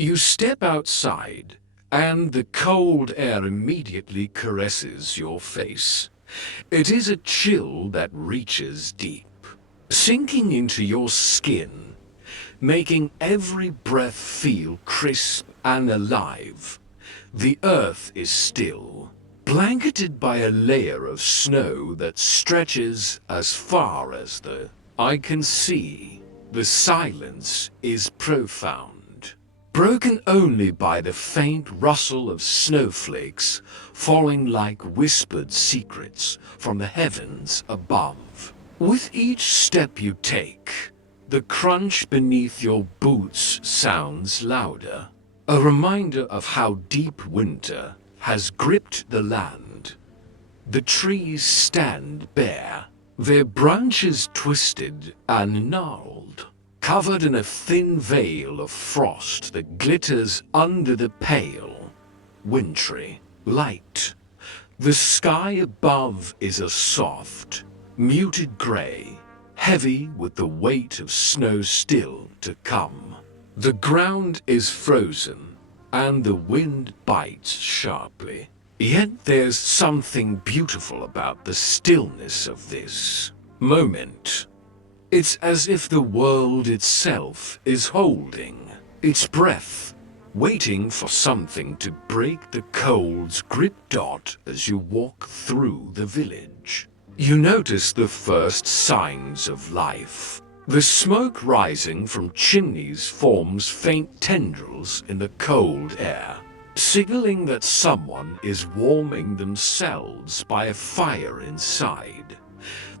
You step outside, and the cold air immediately caresses your face. It is a chill that reaches deep, sinking into your skin, making every breath feel crisp and alive. The earth is still, blanketed by a layer of snow that stretches as far as the eye can see. The silence is profound, broken only by the faint rustle of snowflakes falling like whispered secrets from the heavens above. With each step you take, the crunch beneath your boots sounds louder, a reminder of how deep winter has gripped the land. The trees stand bare, their branches twisted and gnarled, covered in a thin veil of frost that glitters under the pale, wintry light. The sky above is a soft, muted gray, heavy with the weight of snow still to come. The ground is frozen, and the wind bites sharply. Yet there's something beautiful about the stillness of this moment. It's as if the world itself is holding its breath, waiting for something to break the cold's grip. As you walk through the village, you notice the first signs of life. The smoke rising from chimneys forms faint tendrils in the cold air, signaling that someone is warming themselves by a fire inside.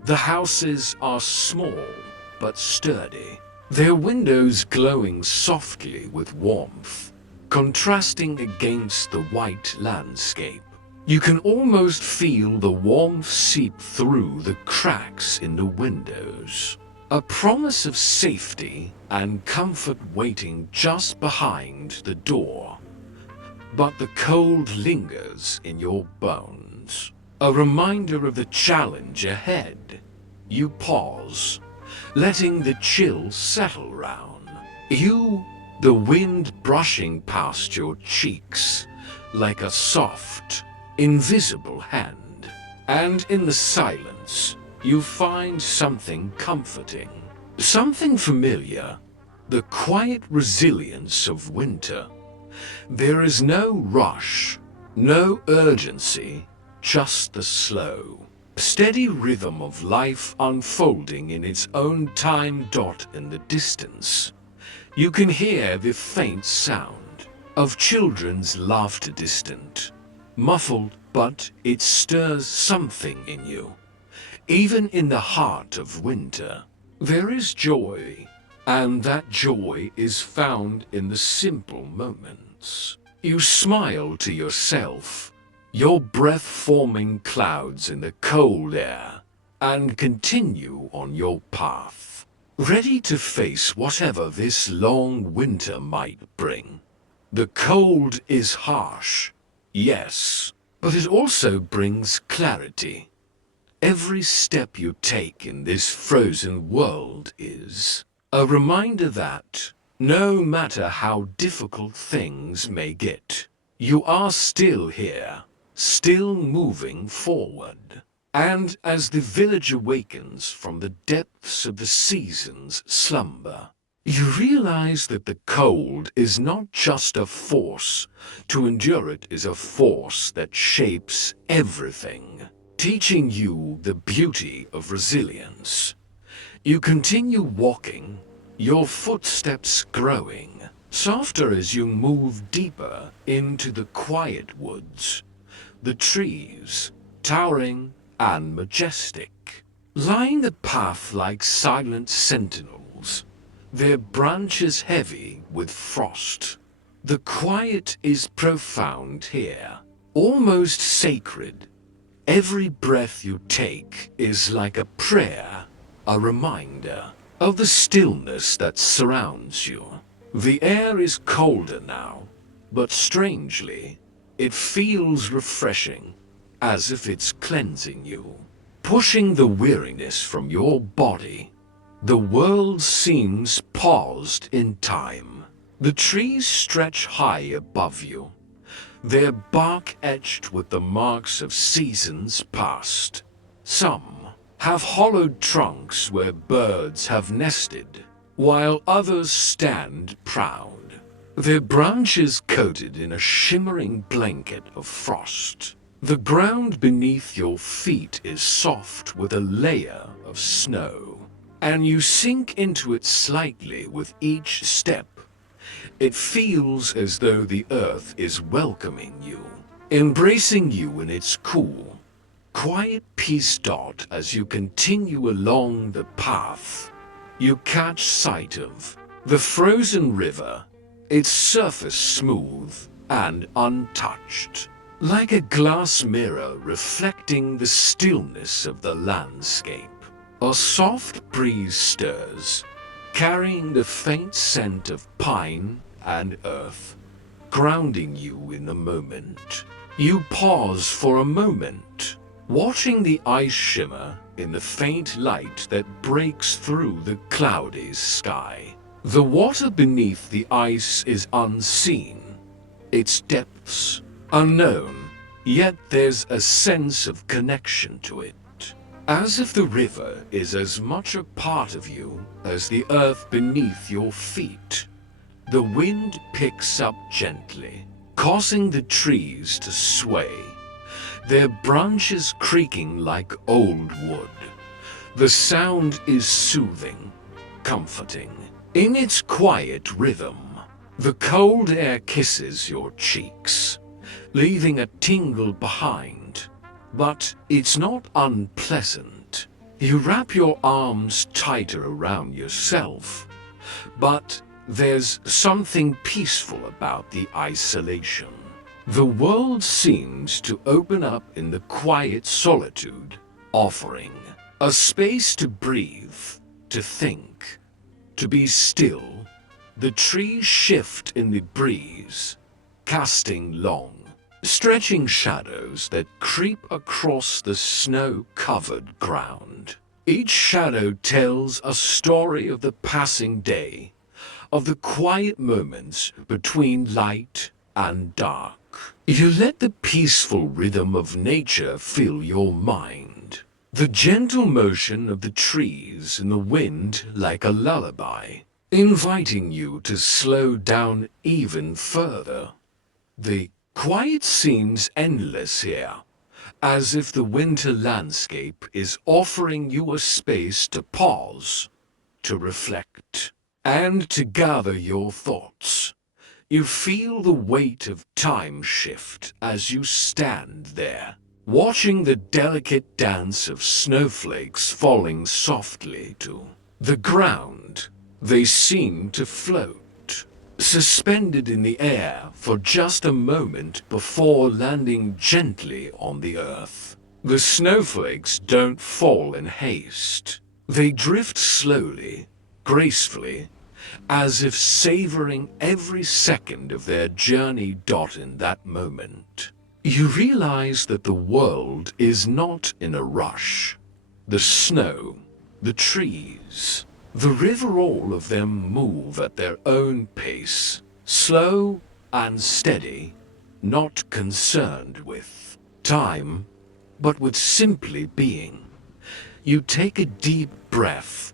The houses are small but sturdy, their windows glowing softly with warmth, contrasting against the white landscape. You can almost feel the warmth seep through the cracks in the windows, a promise of safety and comfort waiting just behind the door. But the cold lingers in your bones, a reminder of the challenge ahead. You pause, letting the chill settle round you, the wind brushing past your cheeks like a soft, invisible hand. And in the silence, you find something comforting, something familiar, the quiet resilience of winter. There is no rush, no urgency, just the slow, steady rhythm of life unfolding in its own time. In the distance, you can hear the faint sound of children's laughter, distant, muffled, but it stirs something in you. Even in the heart of winter, there is joy, and that joy is found in the simple moments. You smile to yourself, your breath forming clouds in the cold air, and continue on your path, ready to face whatever this long winter might bring. The cold is harsh, yes, but it also brings clarity. Every step you take in this frozen world is a reminder that, no matter how difficult things may get, you are still here, still moving forward. And as the village awakens from the depths of the season's slumber, you realize that the cold is not just a force to endure, it is a force that shapes everything, teaching you the beauty of resilience. You continue walking, your footsteps growing softer as you move deeper into the quiet woods. The trees, towering and majestic, line the path like silent sentinels, their branches heavy with frost. The quiet is profound here, almost sacred. Every breath you take is like a prayer, a reminder of the stillness that surrounds you. The air is colder now, but strangely, it feels refreshing, as if it's cleansing you, pushing the weariness from your body. The world seems paused in time, The trees stretch high above you, their bark etched with the marks of seasons past. Some have hollowed trunks where birds have nested, while others stand proud, their branches coated in a shimmering blanket of frost. The ground beneath your feet is soft with a layer of snow, and you sink into it slightly with each step. It feels as though the earth is welcoming you, embracing you in its cool, quiet peace dot. As you continue along the path, you catch sight of the frozen river, its surface smooth and untouched, like a glass mirror reflecting the stillness of the landscape. A soft breeze stirs, carrying the faint scent of pine and earth, grounding you in the moment. You pause for a moment, watching the ice shimmer in the faint light that breaks through the cloudy sky. The water beneath the ice is unseen, its depths unknown, yet there's a sense of connection to it. As if the river is as much a part of you as the earth beneath your feet. The wind picks up gently, causing the trees to sway, their branches creaking like old wood. The sound is soothing, comforting. In its quiet rhythm, the cold air kisses your cheeks, leaving a tingle behind. But it's not unpleasant. You wrap your arms tighter around yourself, but there's something peaceful about the isolation. The world seems to open up in the quiet solitude, offering a space to breathe, to think, to be still. The trees shift in the breeze, casting long, stretching shadows that creep across the snow-covered ground. Each shadow tells a story of the passing day, of the quiet moments between light and dark. You let the peaceful rhythm of nature fill your mind, the gentle motion of the trees in the wind like a lullaby, inviting you to slow down even further. The quiet seems endless here, as if the winter landscape is offering you a space to pause, to reflect, and to gather your thoughts. You feel the weight of time shift as you stand there, watching the delicate dance of snowflakes falling softly to the ground. They seem to float, suspended in the air for just a moment before landing gently on the earth. The snowflakes don't fall in haste. They drift slowly, gracefully, as if savoring every second of their journey. In that moment, you realize that the world is not in a rush. The snow, the trees, the river, all of them move at their own pace, slow and steady, not concerned with time, but with simply being. You take a deep breath,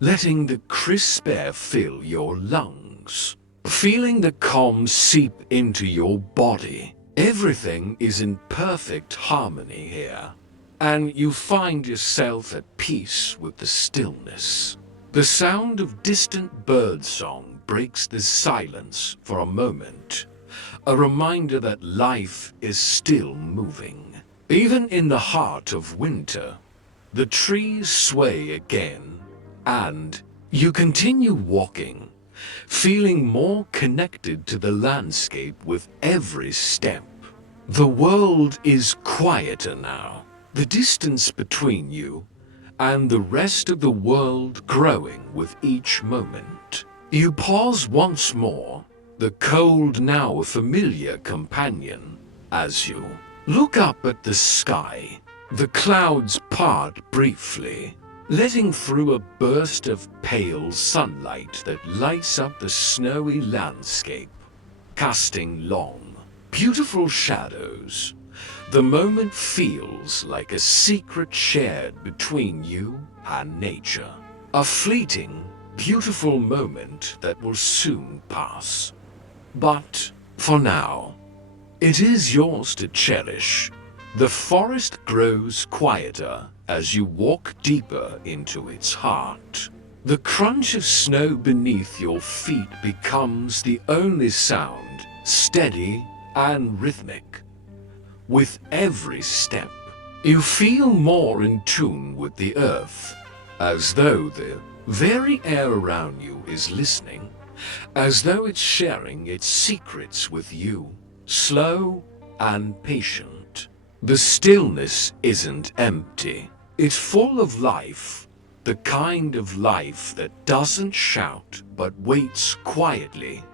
letting the crisp air fill your lungs, feeling the calm seep into your body. Everything is in perfect harmony here, and you find yourself at peace with the stillness. The sound of distant birdsong breaks the silence for a moment, a reminder that life is still moving. Even in the heart of winter, the trees sway again, and you continue walking, feeling more connected to the landscape with every step. The world is quieter now, the distance between you and the rest of the world growing with each moment. You pause once more, the cold now a familiar companion, as you look up at the sky. The clouds part briefly, letting through a burst of pale sunlight that lights up the snowy landscape, casting long, beautiful shadows. The moment feels like a secret shared between you and nature. A fleeting, beautiful moment that will soon pass. But for now, it is yours to cherish. The forest grows quieter as you walk deeper into its heart. The crunch of snow beneath your feet becomes the only sound, steady and rhythmic. With every step, you feel more in tune with the earth, as though the very air around you is listening, as though it's sharing its secrets with you, slow and patient. The stillness isn't empty. It's full of life, the kind of life that doesn't shout but waits quietly,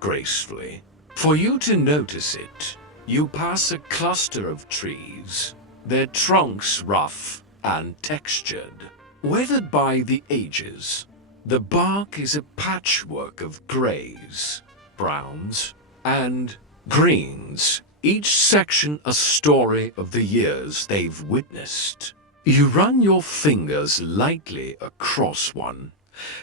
gracefully. For you to notice it, you pass a cluster of trees, their trunks rough and textured, weathered by the ages. The bark is a patchwork of grays, browns, and greens, each section a story of the years they've witnessed. You run your fingers lightly across one,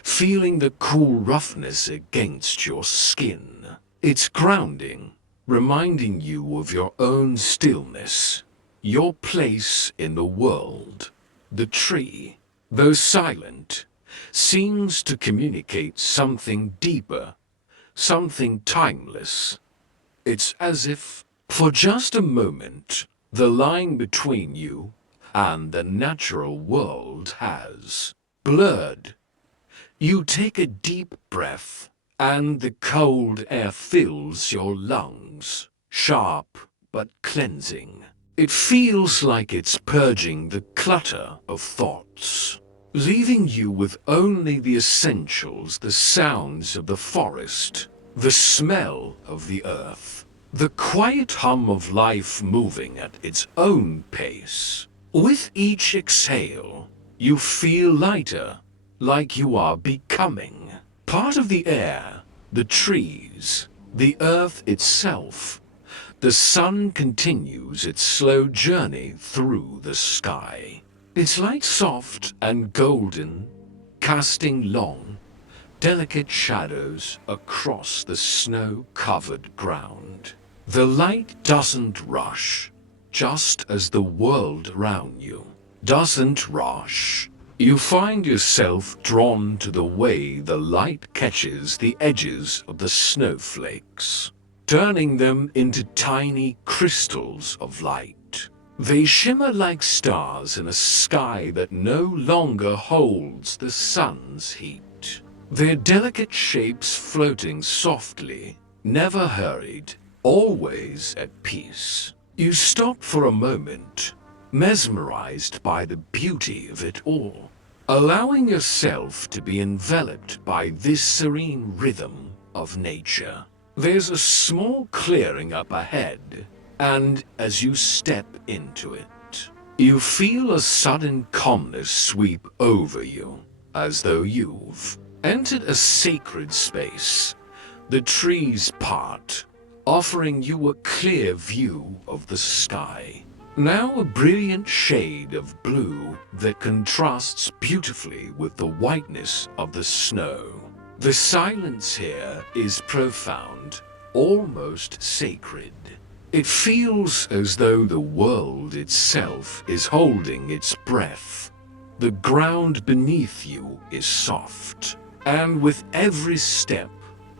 feeling the cool roughness against your skin. It's grounding, reminding you of your own stillness, your place in the world. The tree, though silent, seems to communicate something deeper, something timeless. It's as if, for just a moment, the line between you and the natural world has blurred. You take a deep breath, and the cold air fills your lungs, sharp but cleansing. It feels like it's purging the clutter of thoughts, leaving you with only the essentials, the sounds of the forest, the smell of the earth, the quiet hum of life moving at its own pace. With each exhale, you feel lighter, like you are becoming part of the air, the trees, the earth itself. The sun continues its slow journey through the sky. Its light soft and golden, casting long, delicate shadows across the snow-covered ground. The light doesn't rush, just as the world around you doesn't rush. You find yourself drawn to the way the light catches the edges of the snowflakes, turning them into tiny crystals of light. They shimmer like stars in a sky that no longer holds the sun's heat. Their delicate shapes floating softly, never hurried, always at peace. You stop for a moment, mesmerized by the beauty of it all, allowing yourself to be enveloped by this serene rhythm of nature. There's a small clearing up ahead, and as you step into it, you feel a sudden calmness sweep over you, as though you've entered a sacred space. The trees part, offering you a clear view of the sky, now a brilliant shade of blue that contrasts beautifully with the whiteness of the snow. The silence here is profound, almost sacred. It feels as though the world itself is holding its breath. The ground beneath you is soft, and with every step,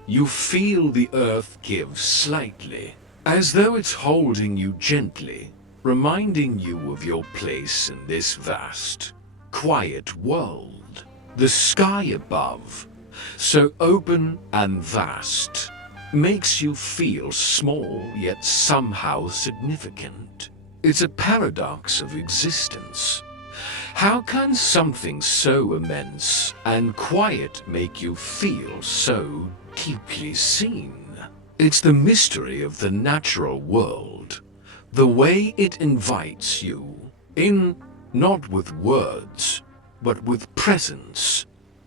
you feel the earth give slightly, as though it's holding you gently, reminding you of your place in this vast, quiet world. The sky above, so open and vast, makes you feel small yet somehow significant. It's a paradox of existence. How can something so immense and quiet make you feel so deeply seen? It's the mystery of the natural world, the way it invites you in, not with words, but with presence.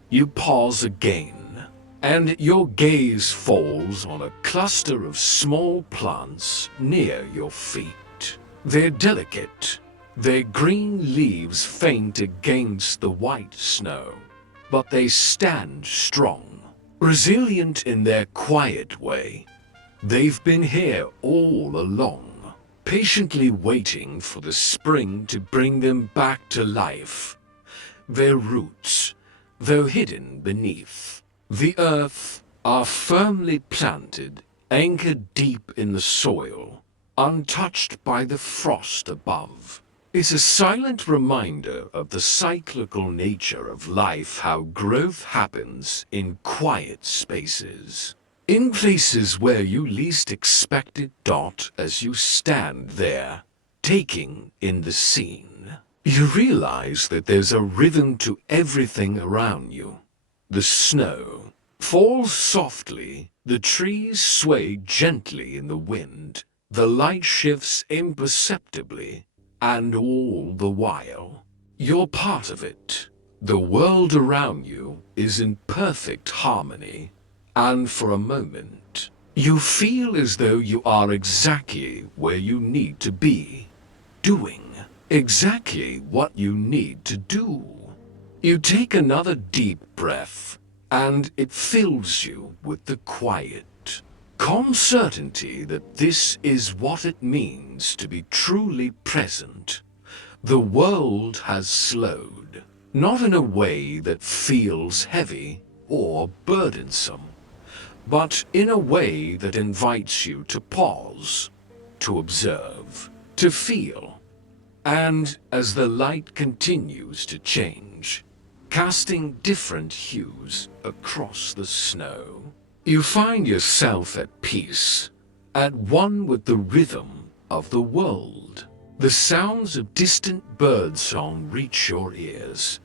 You pause again, and your gaze falls on a cluster of small plants near your feet. They're delicate, their green leaves faint against the white snow, but they stand strong, resilient in their quiet way. They've been here all along, patiently waiting for the spring to bring them back to life. Their roots, though hidden beneath the earth, are firmly planted, anchored deep in the soil, untouched by the frost above. It's a silent reminder of the cyclical nature of life, how growth happens in quiet spaces. In places where you least expect it. As you stand there, taking in the scene, you realize that there's a rhythm to everything around you. The snow falls softly, the trees sway gently in the wind, the light shifts imperceptibly, and all the while, you're part of it. The world around you is in perfect harmony, and for a moment, you feel as though you are exactly where you need to be, doing exactly what you need to do. You take another deep breath, and it fills you with the quiet, calm certainty that this is what it means to be truly present. The world has slowed, not in a way that feels heavy or burdensome, but in a way that invites you to pause, to observe, to feel. And as the light continues to change, casting different hues across the snow, you find yourself at peace, at one with the rhythm of the world. The sounds of distant birdsong reach your ears,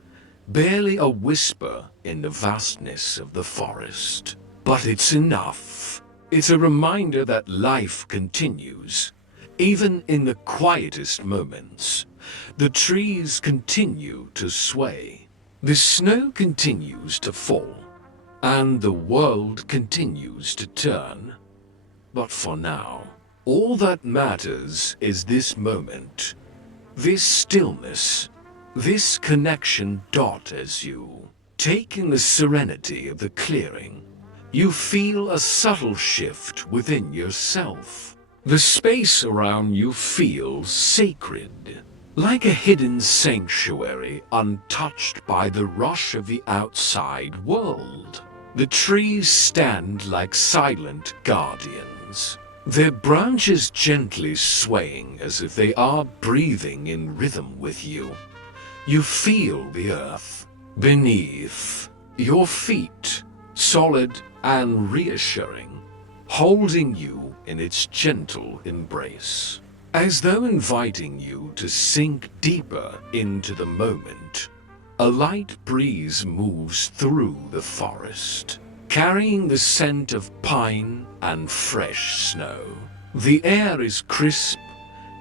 barely a whisper in the vastness of the forest. But it's enough. It's a reminder that life continues, even in the quietest moments. The trees continue to sway, the snow continues to fall, and the world continues to turn. But for now, all that matters is this moment, this stillness, this connection. As you take in the serenity of the clearing, you feel a subtle shift within yourself. The space around you feels sacred, like a hidden sanctuary untouched by the rush of the outside world. The trees stand like silent guardians, their branches gently swaying as if they are breathing in rhythm with you. You feel the earth beneath your feet, solid and reassuring, holding you in its gentle embrace, as though inviting you to sink deeper into the moment. A light breeze moves through the forest, carrying the scent of pine and fresh snow. The air is crisp,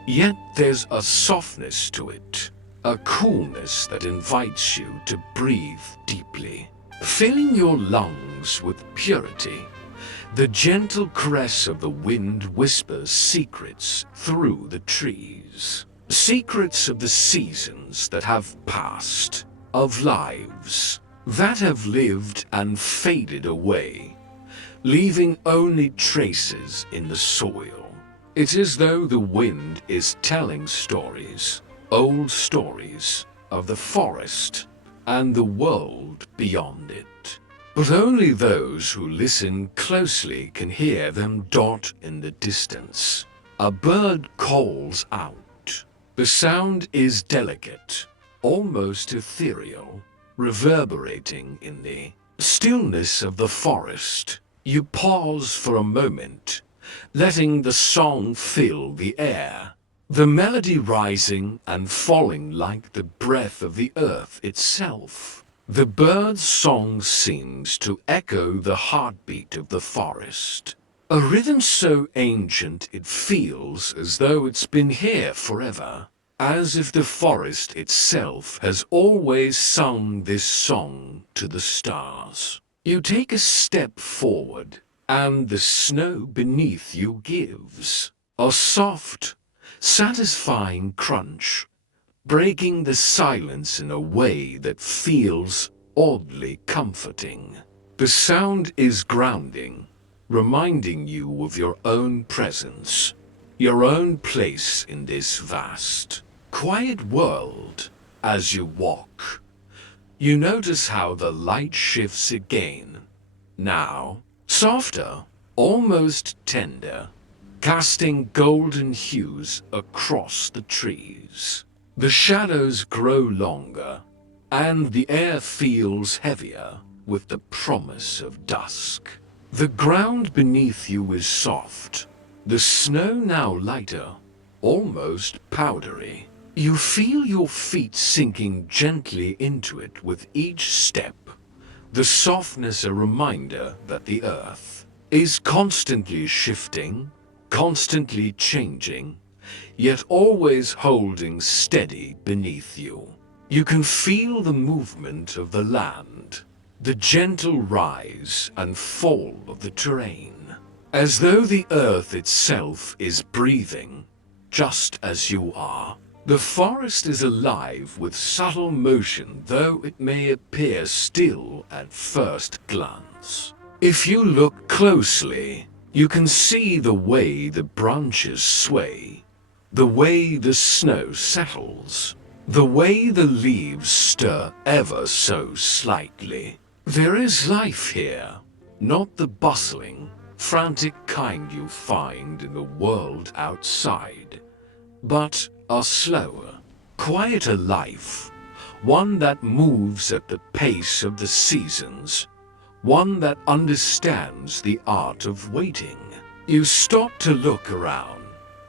yet there's a softness to it, a coolness that invites you to breathe deeply, filling your lungs with purity. The gentle caress of the wind whispers secrets through the trees, secrets of the seasons that have passed, of lives that have lived and faded away, leaving only traces in the soil. It's as though the wind is telling stories, old stories, of the forest and the world beyond it. But only those who listen closely can hear them. In the distance, a bird calls out. The sound is delicate, almost ethereal, reverberating in the stillness of the forest. You pause for a moment, letting the song fill the air, the melody rising and falling like the breath of the earth itself. The bird's song seems to echo the heartbeat of the forest, a rhythm so ancient it feels as though it's been here forever. as if the forest itself has always sung this song to the stars. You take a step forward, and the snow beneath you gives a soft, satisfying crunch, breaking the silence in a way that feels oddly comforting. The sound is grounding, reminding you of your own presence, your own place in this vast, quiet world. As you walk, you notice how the light shifts again, now softer, almost tender, casting golden hues across the trees. The shadows grow longer, and the air feels heavier with the promise of dusk. The ground beneath you is soft, the snow now lighter, almost powdery. You feel your feet sinking gently into it with each step, the softness a reminder that the earth is constantly shifting, constantly changing, yet always holding steady beneath you. You can feel the movement of the land, the gentle rise and fall of the terrain, as though the earth itself is breathing, just as you are. The forest is alive with subtle motion, though it may appear still at first glance. If you look closely, you can see the way the branches sway, the way the snow settles, the way the leaves stir ever so slightly. There is life here, not the bustling, frantic kind you find in the world outside, but a slower, quieter life, one that moves at the pace of the seasons, one that understands the art of waiting. You stop to look around,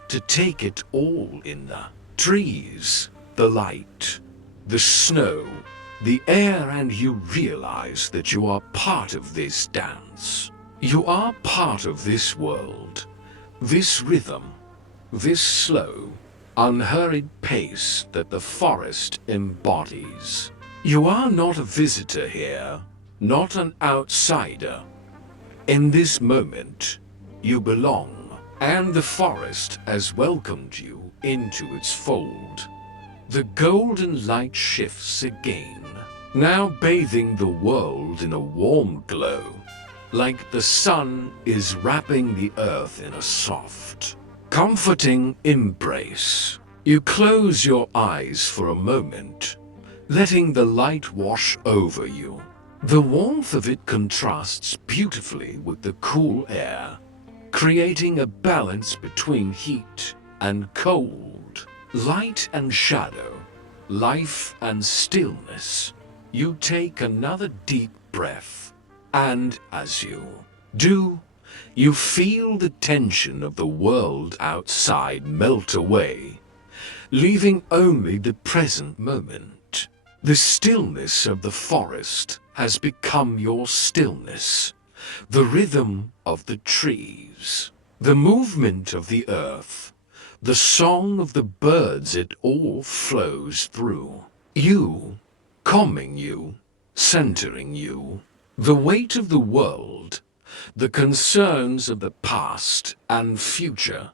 to take it all in: the trees, the light, the snow, the air, and you realize that you are part of this dance. You are part of this world, this rhythm, this slow, unhurried pace that the forest embodies. You are not a visitor here, not an outsider. In this moment, you belong, and the forest has welcomed you into its fold. The golden light shifts again, now bathing the world in a warm glow, like the sun is wrapping the earth in a soft, comforting embrace. You close your eyes for a moment, letting the light wash over you. The warmth of it contrasts beautifully with the cool air, creating a balance between heat and cold, light and shadow, life and stillness. You take another deep breath, and as you do, you feel the tension of the world outside melt away, leaving only the present moment. The stillness of the forest has become your stillness, the rhythm of the trees, the movement of the earth, the song of the birds. It all flows through you, calming you, centering you. The weight of the world, the concerns of the past and future,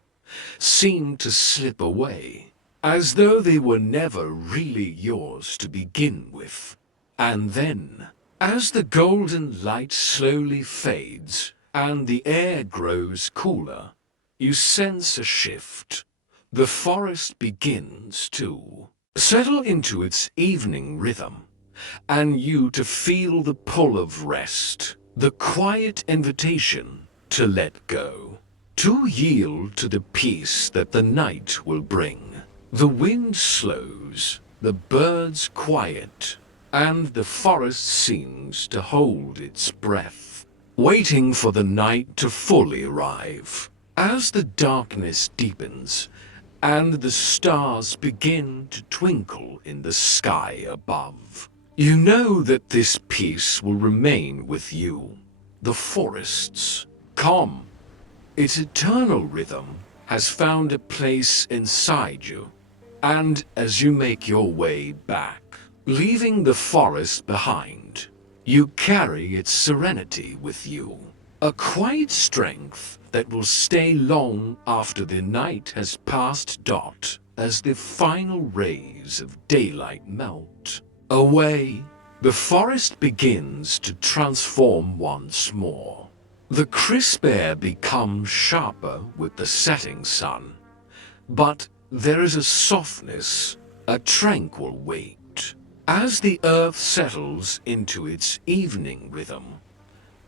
seem to slip away, as though they were never really yours to begin with. And then, as the golden light slowly fades and the air grows cooler, you sense a shift. The forest begins to settle into its evening rhythm, and you to feel the pull of rest, the quiet invitation to let go, to yield to the peace that the night will bring. The wind slows, the birds quiet, and the forest seems to hold its breath, waiting for the night to fully arrive. As the darkness deepens, and the stars begin to twinkle in the sky above, you know that this peace will remain with you. The forest's calm, its eternal rhythm, has found a place inside you, And as you make your way back, leaving the forest behind, you carry its serenity with you. A quiet strength that will stay long after the night has passed. As the final rays of daylight melt away, the forest begins to transform once more. The crisp air becomes sharper with the setting sun, but there is a softness, a tranquil weight. As the earth settles into its evening rhythm,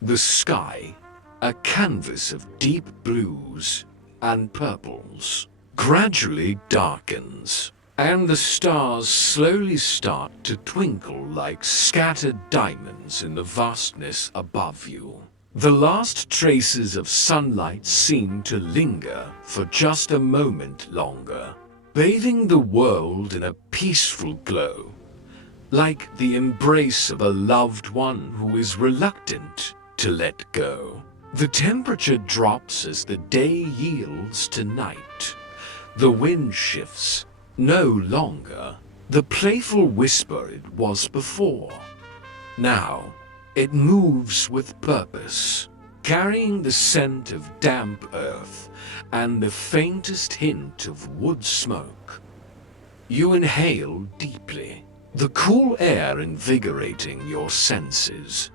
the sky, a canvas of deep blues and purples, gradually darkens, and the stars slowly start to twinkle like scattered diamonds in the vastness above you. The last traces of sunlight seem to linger for just a moment longer, bathing the world in a peaceful glow, like the embrace of a loved one who is reluctant to let go. The temperature drops as the day yields to night. The wind shifts, no longer the playful whisper it was before. Now, it moves with purpose, carrying the scent of damp earth and the faintest hint of wood smoke. You inhale deeply, the cool air invigorating your senses,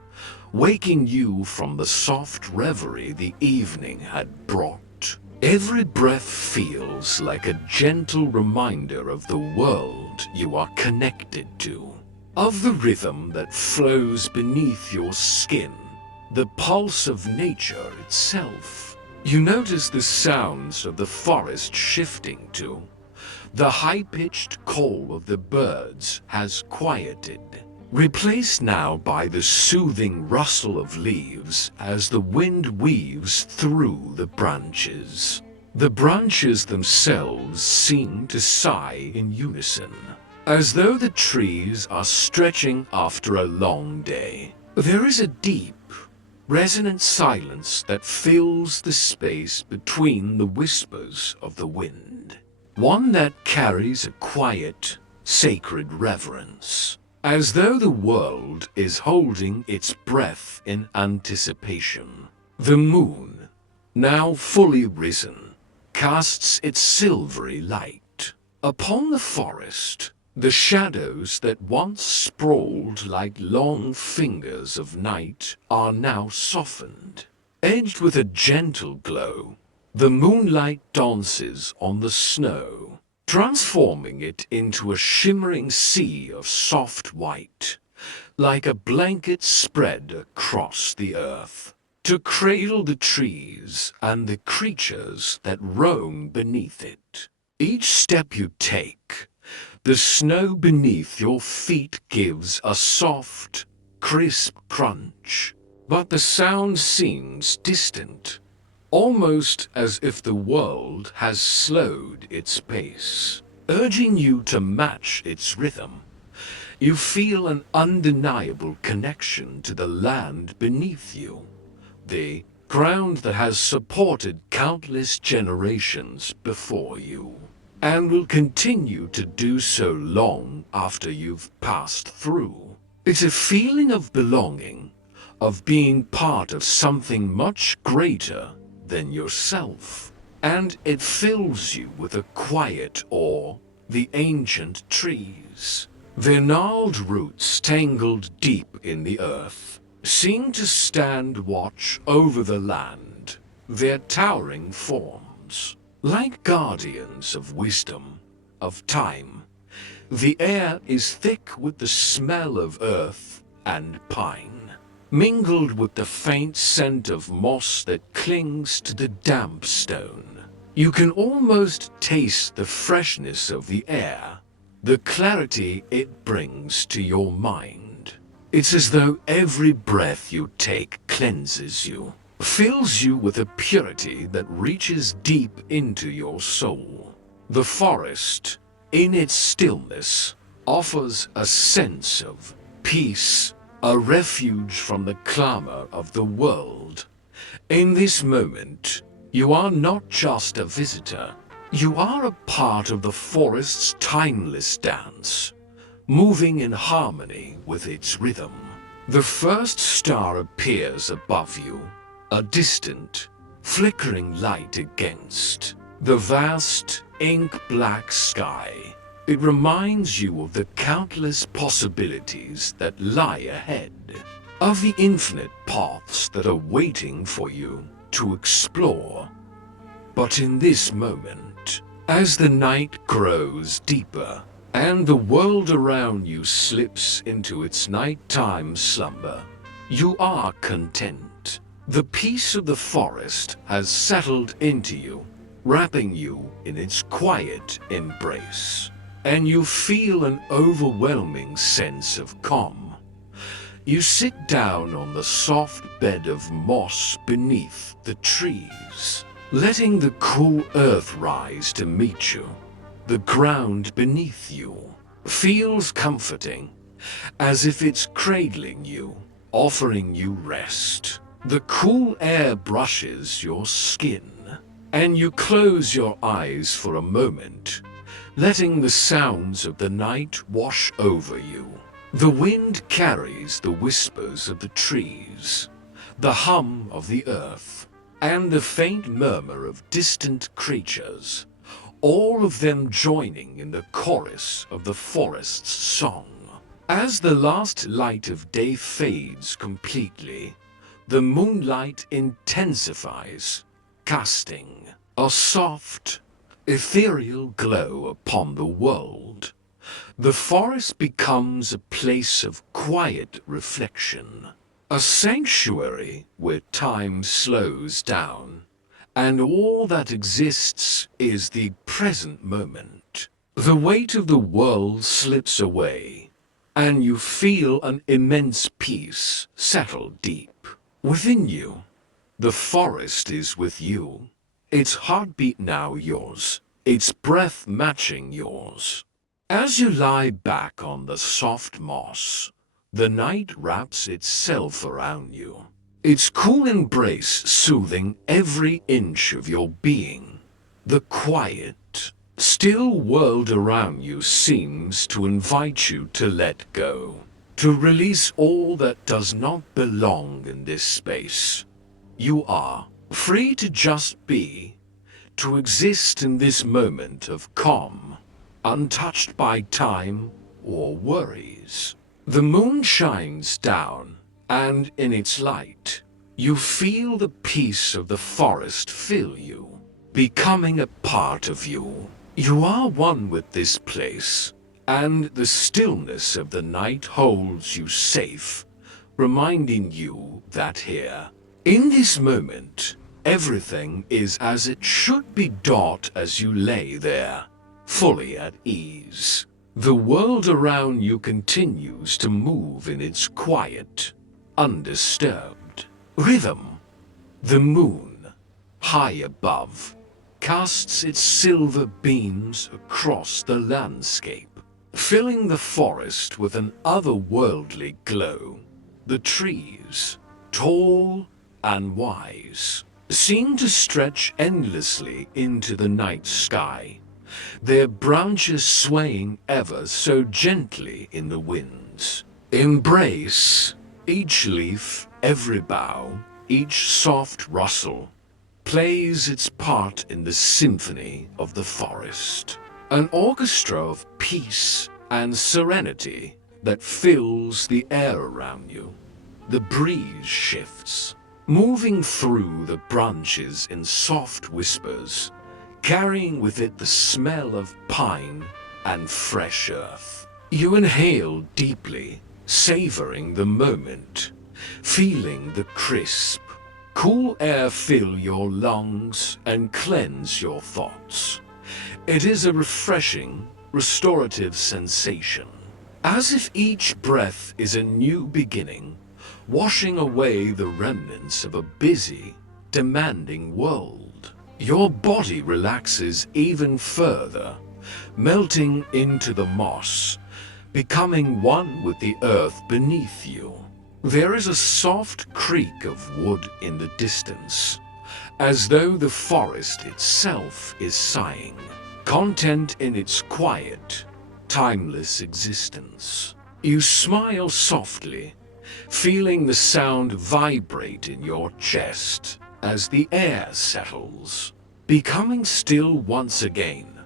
waking you from the soft reverie the evening had brought. Every breath feels like a gentle reminder of the world you are connected to, of the rhythm that flows beneath your skin, the pulse of nature itself. You notice the sounds of the forest shifting too. The high-pitched call of the birds has quieted, replaced now by the soothing rustle of leaves as the wind weaves through the branches. The branches themselves seem to sigh in unison, as though the trees are stretching after a long day. There is a deep, resonant silence that fills the space between the whispers of the wind, one that carries a quiet, sacred reverence, as though the world is holding its breath in anticipation. The moon, now fully risen, casts its silvery light upon the forest. The shadows that once sprawled like long fingers of night are now softened, edged with a gentle glow. The moonlight dances on the snow, transforming it into a shimmering sea of soft white, like a blanket spread across the earth, to cradle the trees and the creatures that roam beneath it. Each step you take, the snow beneath your feet gives a soft, crisp crunch, but the sound seems distant, almost as if the world has slowed its pace, urging you to match its rhythm. You feel an undeniable connection to the land beneath you, the ground that has supported countless generations before you, and will continue to do so long after you've passed through. It's a feeling of belonging, of being part of something much greater than yourself, and it fills you with a quiet awe. The ancient trees, their gnarled roots tangled deep in the earth, seem to stand watch over the land, their towering forms, like guardians of wisdom, of time. The air is thick with the smell of earth and pine, mingled with the faint scent of moss that clings to the damp stone. You can almost taste the freshness of the air, the clarity it brings to your mind. It's as though every breath you take cleanses you, fills you with a purity that reaches deep into your soul. The forest, in its stillness, offers a sense of peace, a refuge from the clamor of the world. In this moment, you are not just a visitor, You are a part of the forest's timeless dance, moving in harmony with its rhythm. The first star appears above you, a distant, flickering light against the vast, ink-black sky. It reminds you of the countless possibilities that lie ahead, of the infinite paths that are waiting for you to explore. But in this moment, as the night grows deeper and the world around you slips into its nighttime slumber, you are content. The peace of the forest has settled into you, wrapping you in its quiet embrace, and you feel an overwhelming sense of calm. You sit down on the soft bed of moss beneath the trees, letting the cool earth rise to meet you. The ground beneath you feels comforting, as if it's cradling you, offering you rest. The cool air brushes your skin, and you close your eyes for a moment, letting the sounds of the night wash over you. The wind carries the whispers of the trees, the hum of the earth, and the faint murmur of distant creatures, all of them joining in the chorus of the forest's song. As the last light of day fades completely, the moonlight intensifies, casting a soft, ethereal glow upon the world. The forest becomes a place of quiet reflection, a sanctuary where time slows down, and all that exists is the present moment. The weight of the world slips away, and you feel an immense peace settle deep within you. The forest is with you, its heartbeat now yours, its breath matching yours. As you lie back on the soft moss, the night wraps itself around you, its cool embrace soothing every inch of your being. The quiet, still world around you seems to invite you to let go, to release all that does not belong in this space. You are free to just be, to exist in this moment of calm, untouched by time or worries. The moon shines down, and in its light, you feel the peace of the forest fill you, becoming a part of you. You are one with this place, and the stillness of the night holds you safe, reminding you that here, in this moment, everything is as it should be. As you lay there, fully at ease, the world around you continues to move in its quiet, undisturbed rhythm. The moon, high above, casts its silver beams across the landscape, filling the forest with an otherworldly glow. The trees, tall and wise, seem to stretch endlessly into the night sky, their branches swaying ever so gently in the winds. Embrace each leaf, every bough, each soft rustle plays its part in the symphony of the forest, an orchestra of peace and serenity that fills the air around you. The breeze shifts, moving through the branches in soft whispers, carrying with it the smell of pine and fresh earth. You inhale deeply, savoring the moment, feeling the crisp, cool air fill your lungs and cleanse your thoughts. It is a refreshing, restorative sensation, as if each breath is a new beginning, washing away the remnants of a busy, demanding world. Your body relaxes even further, melting into the moss, becoming one with the earth beneath you. There is a soft creak of wood in the distance, as though the forest itself is sighing, content in its quiet, timeless existence. You smile softly, feeling the sound vibrate in your chest as the air settles, becoming still once again.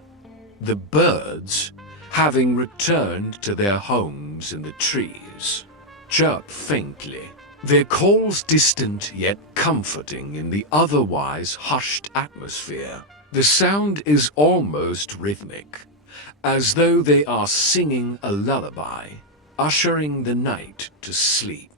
The birds, having returned to their homes in the trees, chirp faintly, their calls distant yet comforting in the otherwise hushed atmosphere. The sound is almost rhythmic, as though they are singing a lullaby, ushering the night to sleep.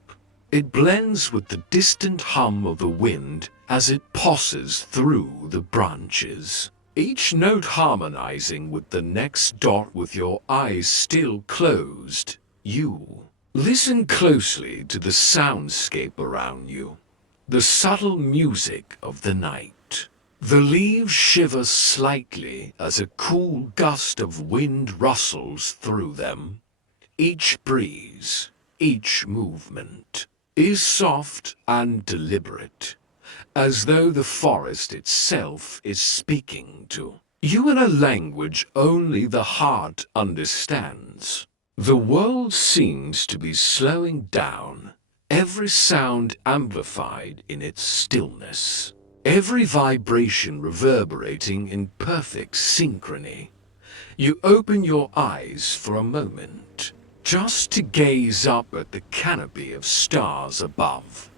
It blends with the distant hum of the wind as it passes through the branches, each note harmonizing with the next dot. With your eyes still closed, you listen closely to the soundscape around you, the subtle music of the night. The leaves shiver slightly as a cool gust of wind rustles through them. Each breeze, each movement, is soft and deliberate, as though the forest itself is speaking to you in a language only the heart understands. The world seems to be slowing down, every sound amplified in its stillness, every vibration reverberating in perfect synchrony. You open your eyes for a moment, just to gaze up at the canopy of stars above.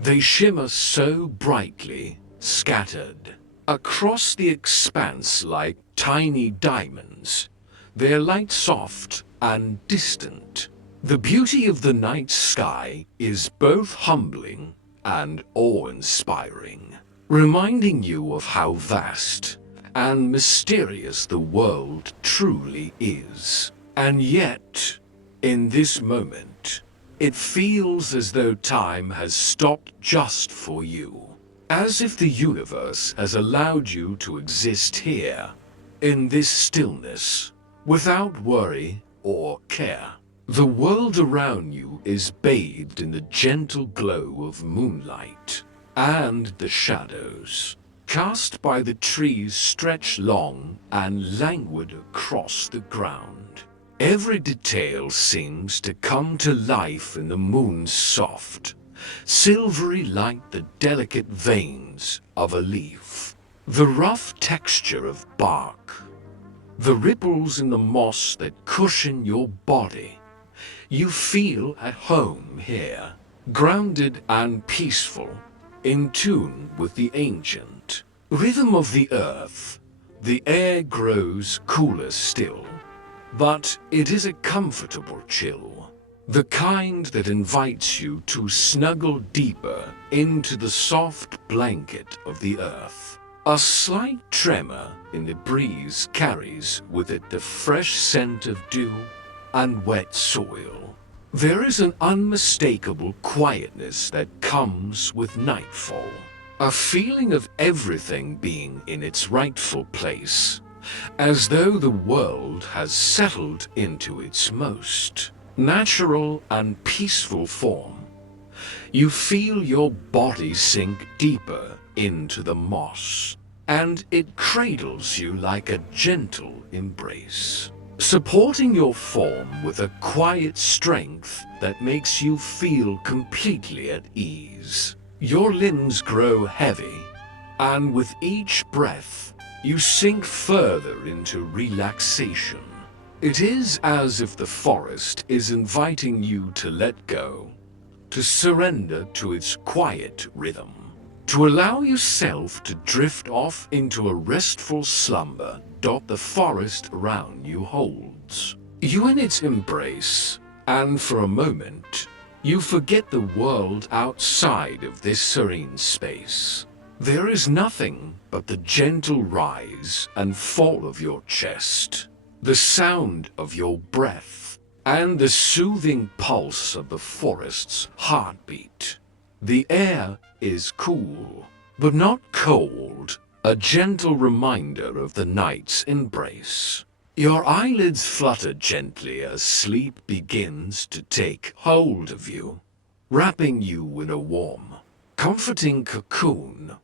They shimmer so brightly, scattered across the expanse like tiny diamonds, their light soft and distant. The beauty of the night sky is both humbling and awe-inspiring, reminding you of how vast and mysterious the world truly is. And yet, in this moment, it feels as though time has stopped just for you, as if the universe has allowed you to exist here, in this stillness, without worry or care. The world around you is bathed in the gentle glow of moonlight, and the shadows cast by the trees stretch long and languid across the ground. Every detail seems to come to life in the moon's soft, silvery like the delicate veins of a leaf, the rough texture of bark, the ripples in the moss that cushion your body. You feel at home here, grounded and peaceful, in tune with the ancient rhythm of the earth. The air grows cooler still, but it is a comfortable chill, the kind that invites you to snuggle deeper into the soft blanket of the earth. A slight tremor in the breeze carries with it the fresh scent of dew and wet soil. There is an unmistakable quietness that comes with nightfall, a feeling of everything being in its rightful place, as though the world has settled into its most natural and peaceful form. You feel your body sink deeper into the moss, and it cradles you like a gentle embrace, supporting your form with a quiet strength that makes you feel completely at ease. Your limbs grow heavy, and with each breath, you sink further into relaxation. It is as if the forest is inviting you to let go, to surrender to its quiet rhythm, to allow yourself to drift off into a restful slumber that the forest around you holds you in its embrace, and for a moment, you forget the world outside of this serene space. There is nothing but the gentle rise and fall of your chest, the sound of your breath, and the soothing pulse of the forest's heartbeat. The air is cool, but not cold, a gentle reminder of the night's embrace. Your eyelids flutter gently as sleep begins to take hold of you, wrapping you in a warm, comforting cocoon.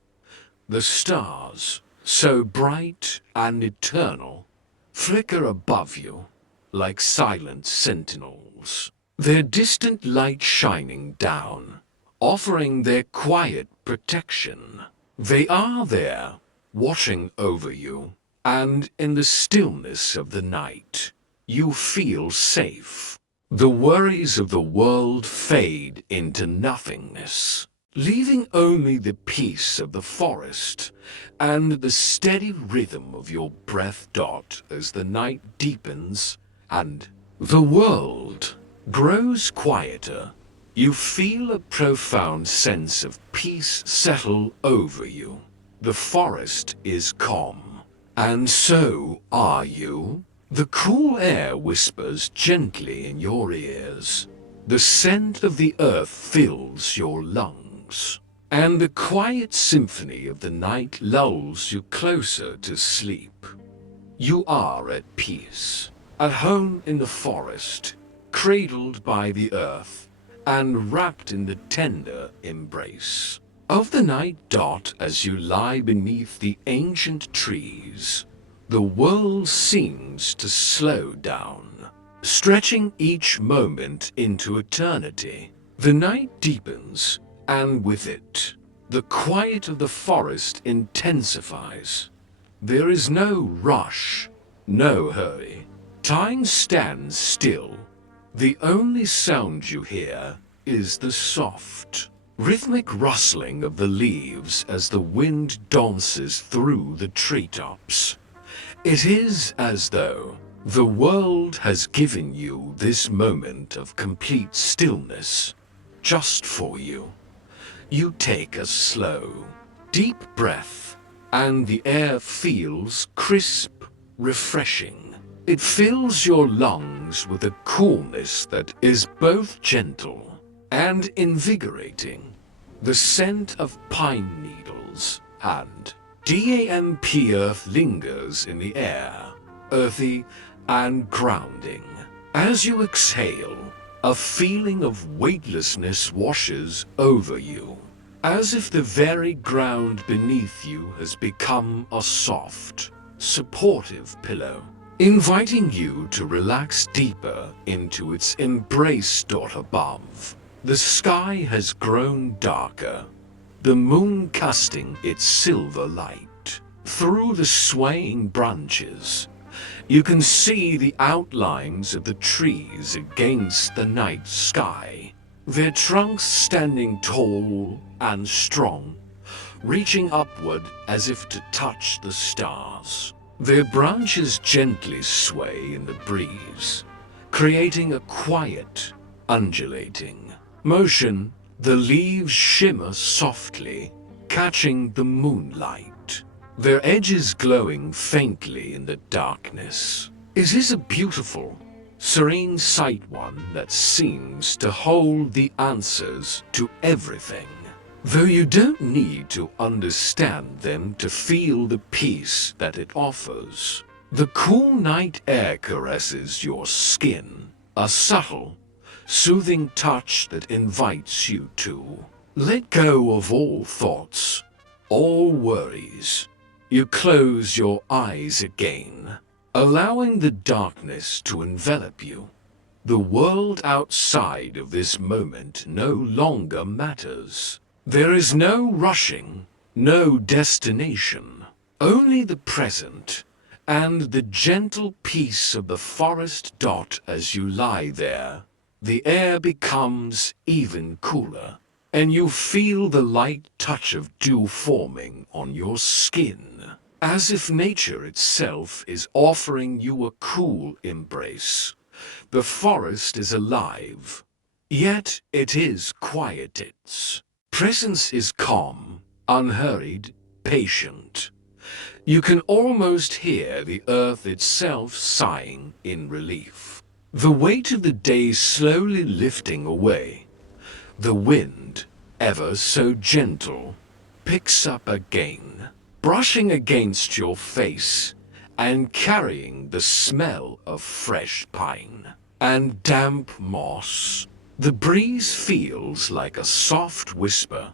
The stars, so bright and eternal, flicker above you like silent sentinels, their distant light shining down, offering their quiet protection. They are there, watching over you, and in the stillness of the night, you feel safe. The worries of the world fade into nothingness, leaving only the peace of the forest and the steady rhythm of your breath as the night deepens and the world grows quieter. You feel a profound sense of peace settle over you. The forest is calm, and so are you. The cool air whispers gently in your ears. The scent of the earth fills your lungs, and the quiet symphony of the night lulls you closer to sleep. You are at peace, at home in the forest, cradled by the earth, and wrapped in the tender embrace of the night. As you lie beneath the ancient trees, the world seems to slow down, stretching each moment into eternity. The night deepens, and with it, the quiet of the forest intensifies. There is no rush, no hurry. Time stands still. The only sound you hear is the soft, rhythmic rustling of the leaves as the wind dances through the treetops. It is as though the world has given you this moment of complete stillness just for you. You take a slow, deep breath, and the air feels crisp, refreshing. It fills your lungs with a coolness that is both gentle and invigorating. The scent of pine needles and damp earth lingers in the air, earthy and grounding. As you exhale, a feeling of weightlessness washes over you, as if the very ground beneath you has become a soft, supportive pillow, inviting you to relax deeper into its embrace. Above, the sky has grown darker, the moon casting its silver light through the swaying branches. You can see the outlines of the trees against the night sky, their trunks standing tall and strong, reaching upward as if to touch the stars. Their branches gently sway in the breeze, creating a quiet, undulating motion. The leaves shimmer softly, catching the moonlight, their edges glowing faintly in the darkness. It is a beautiful, serene sight, one that seems to hold the answers to everything. Though you don't need to understand them to feel the peace that it offers. The cool night air caresses your skin, a subtle, soothing touch that invites you to let go of all thoughts, all worries. You close your eyes again, allowing the darkness to envelop you. The world outside of this moment no longer matters. There is no rushing, no destination, only the present and the gentle peace of the forest. As you lie there, the air becomes even cooler, and you feel the light touch of dew forming on your skin, as if nature itself is offering you a cool embrace. The forest is alive, yet it is quiet. Its presence is calm, unhurried, patient. You can almost hear the earth itself sighing in relief. The weight of the day slowly lifting away. The wind, ever so gentle, picks up again, brushing against your face and carrying the smell of fresh pine and damp moss. The breeze feels like a soft whisper,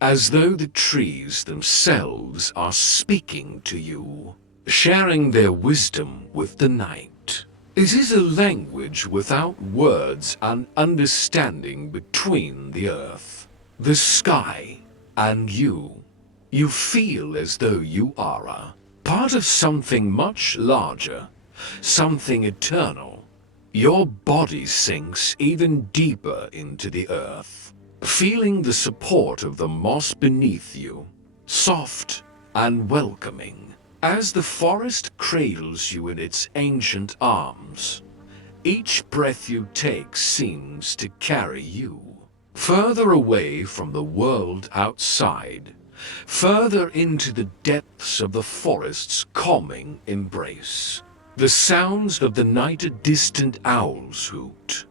as though the trees themselves are speaking to you, sharing their wisdom with the night. It is a language without words and understanding between the earth, the sky, and you. You feel as though you are a part of something much larger, something eternal. Your body sinks even deeper into the earth, feeling the support of the moss beneath you, soft and welcoming. As the forest cradles you in its ancient arms, each breath you take seems to carry you further away from the world outside, further into the depths of the forest's calming embrace. The sounds of the night, a distant owl's hoot,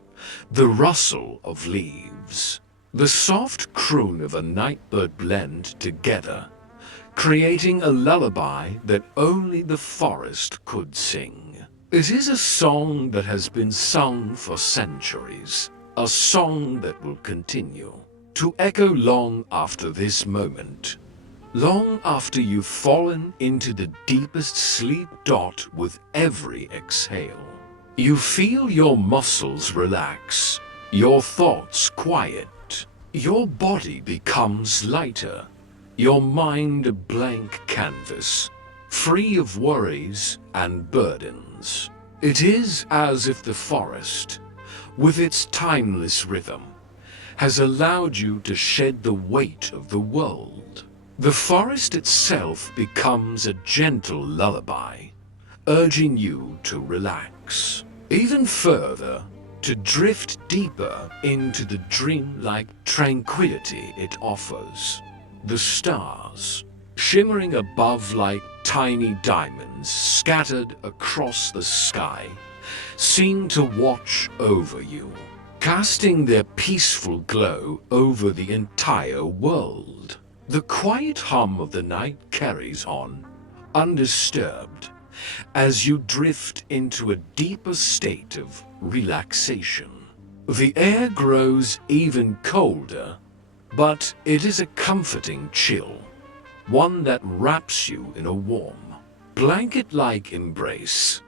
the rustle of leaves, the soft croon of a nightbird blend together, creating a lullaby that only the forest could sing. It is a song that has been sung for centuries, a song that will continue to echo long after this moment, long after you've fallen into the deepest sleep. With every exhale, you feel your muscles relax, your thoughts quiet, your body becomes lighter, your mind a blank canvas, free of worries and burdens. It is as if the forest, with its timeless rhythm, has allowed you to shed the weight of the world. The forest itself becomes a gentle lullaby, urging you to relax, even further, to drift deeper into the dreamlike tranquility it offers. The stars, shimmering above like tiny diamonds scattered across the sky, seem to watch over you, casting their peaceful glow over the entire world. The quiet hum of the night carries on, undisturbed, as you drift into a deeper state of relaxation. The air grows even colder, but it is a comforting chill, one that wraps you in a warm, blanket-like embrace.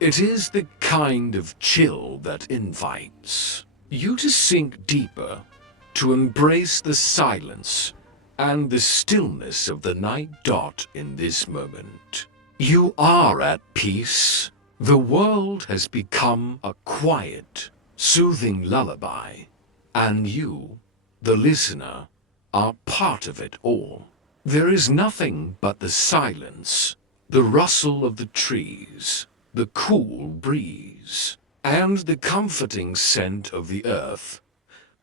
It is the kind of chill that invites you to sink deeper, to embrace the silence and the stillness of the night. In this moment, you are at peace. The world has become a quiet, soothing lullaby, and you, the listener, are part of it all. There is nothing but the silence, the rustle of the trees, the cool breeze, and the comforting scent of the earth.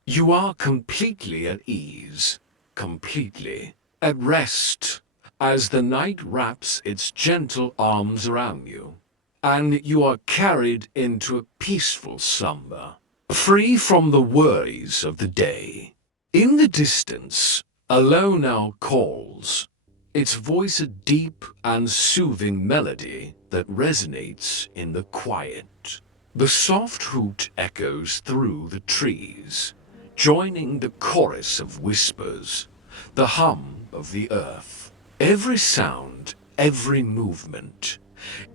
You are completely at ease, completely at rest, as the night wraps its gentle arms around you, and you are carried into a peaceful slumber, free from the worries of the day. In the distance, a lone owl calls, its voice a deep and soothing melody that resonates in the quiet. The soft hoot echoes through the trees, joining the chorus of whispers, the hum of the earth. Every sound, every movement,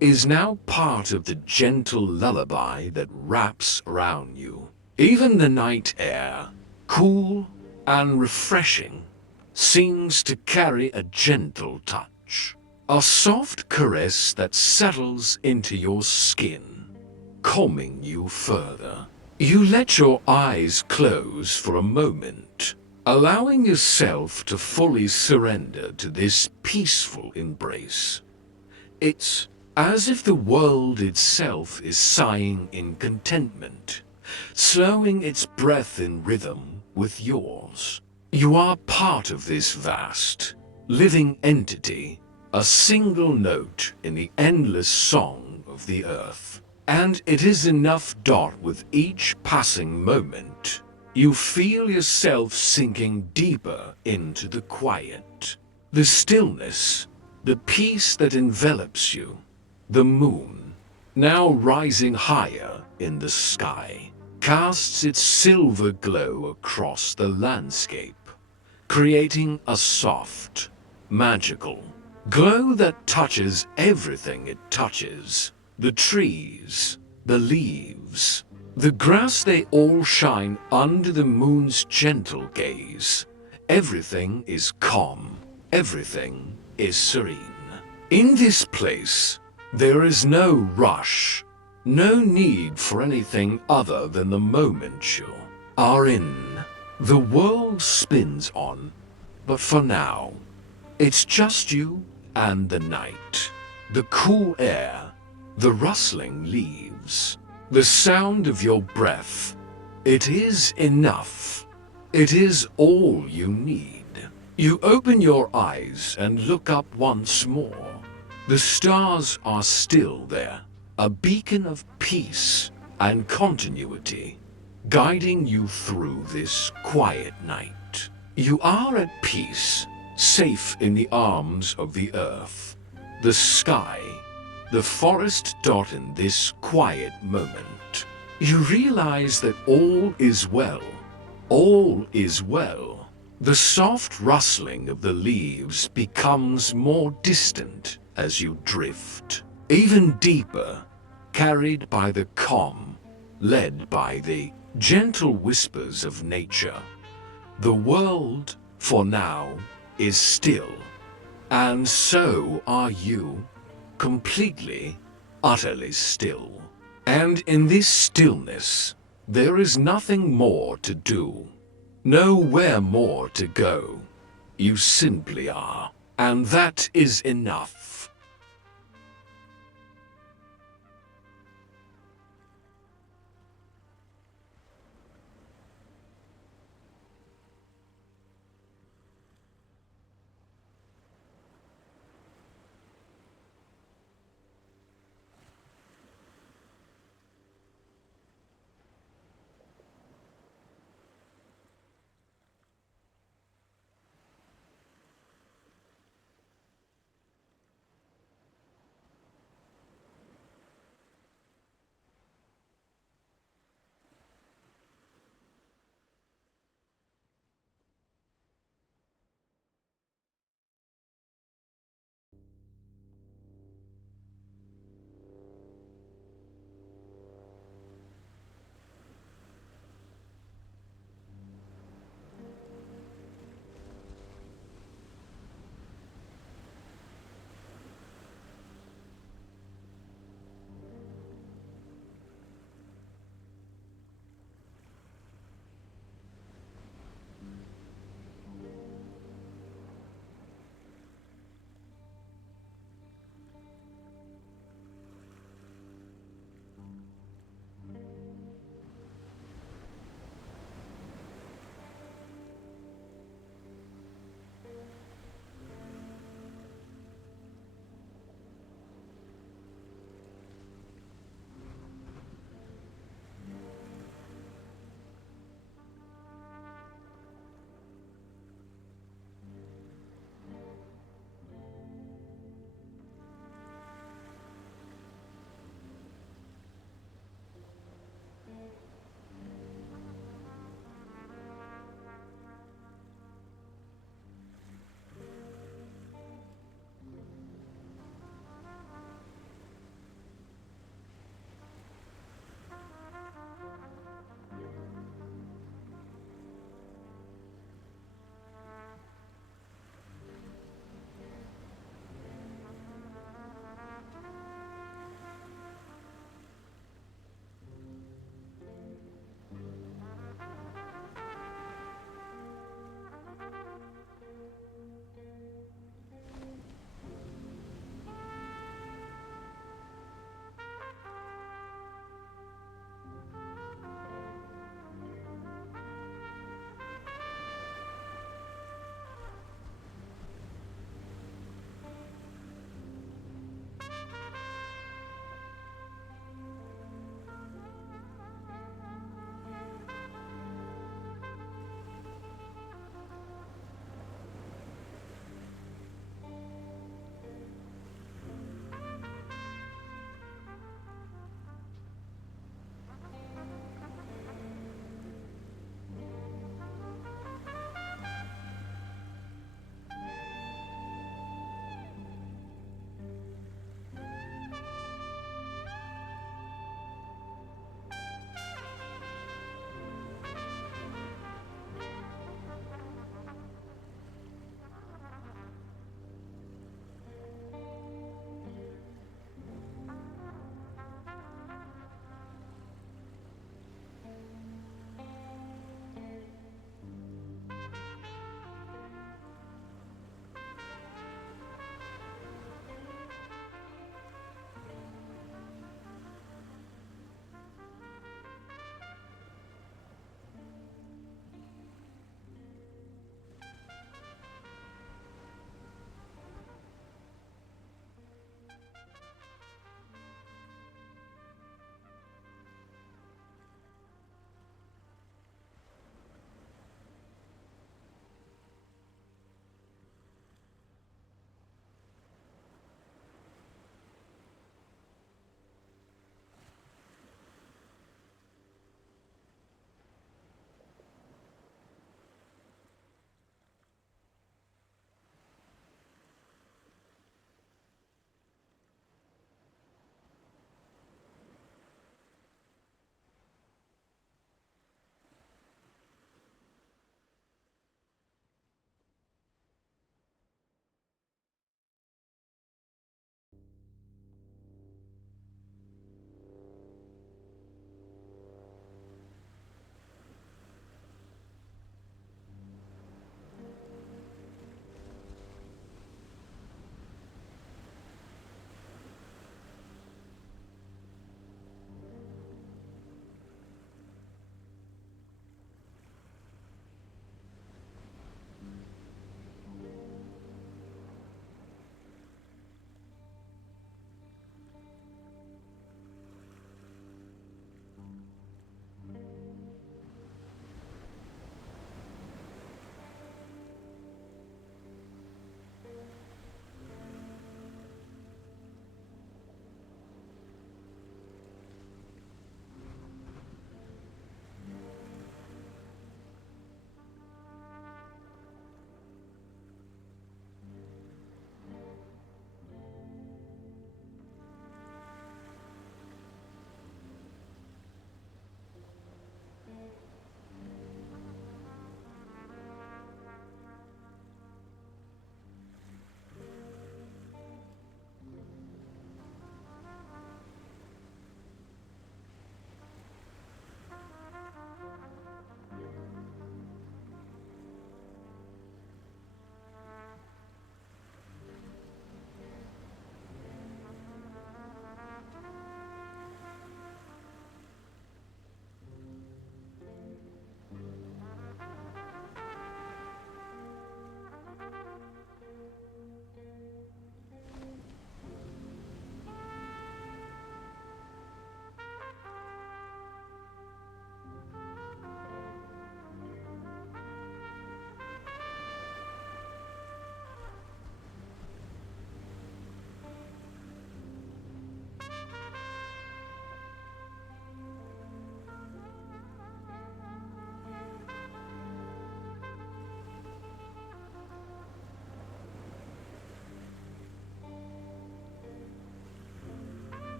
is now part of the gentle lullaby that wraps around you. Even the night air, cool and refreshing, seems to carry a gentle touch, a soft caress that settles into your skin, calming you further. You let your eyes close for a moment, allowing yourself to fully surrender to this peaceful embrace. It's as if the world itself is sighing in contentment, slowing its breath in rhythm with yours. You are part of this vast, living entity, a single note in the endless song of the earth. And it is enough. With each passing moment, you feel yourself sinking deeper into the quiet, the stillness, the peace that envelops you. The moon, now rising higher in the sky, casts its silver glow across the landscape, creating a soft, magical glow that touches everything it touches. The trees, the leaves, the grass, they all shine under the moon's gentle gaze. Everything is calm, everything is serene. In this place, there is no rush, no need for anything other than the moment you are in. The world spins on, but for now, it's just you and the night, the cool air, the rustling leaves, the sound of your breath. It is enough. It is all you need. You open your eyes and look up once more. The stars are still there, a beacon of peace and continuity, guiding you through this quiet night. You are at peace, safe in the arms of the earth, the sky, the forest dot in this quiet moment. You realize that all is well. All is well. The soft rustling of the leaves becomes more distant as you drift, even deeper, carried by the calm, led by the gentle whispers of nature. The world, for now, is still, and so are you, completely, utterly still. And in this stillness, there is nothing more to do, nowhere more to go. You simply are, and that is enough.